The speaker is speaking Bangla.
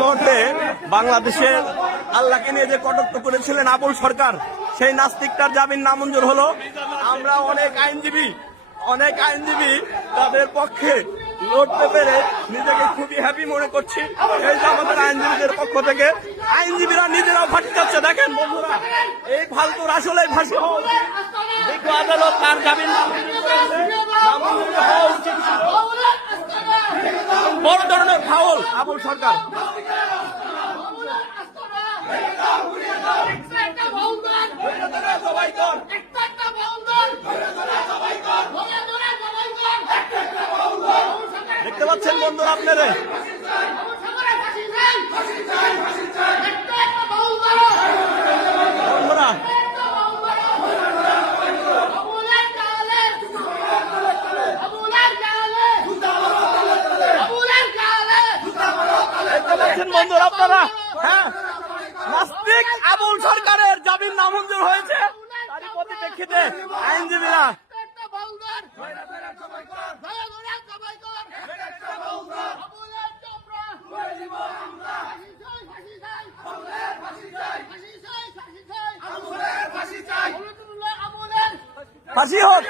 মুহূর্তে বাংলাদেশের আল্লাহকে নিয়ে যে কটাক্ষ করেছিলেন আবুল সরকার, সেই নাস্তিকটার জামিন নামঞ্জুর হলো। আমরা অনেক আইনজীবী তাদের পক্ষে লড়তে পেরে নিজেকে খুবই হ্যাপি মনে করছি। এই যে আমাদের আইনজীবীদের পক্ষ থেকে আইনজীবীরা নিজেরাও ফাঁসি যাচ্ছে। দেখেন বন্ধুরা, এই ফালতুর আসলে ফাঁসি হওয়া উচিত। দেখো আদালত তার জামিন নামঞ্জুর করেছে, নামঞ্জুর হওয়া উচিত। বড় ধরনের ফাউল আবুল সরকার। দেখতে পাচ্ছেন বন্ধুরা আপনারা, বন্ধুরা বন্ধুরা আপনারা, হ্যাঁ, নাস্তিক আবুল সরকারের জামিন নামঞ্জুর হয়েছে। তারই পরিপ্রেক্ষিতে আইনজীবীরা ফাঁসি হোক।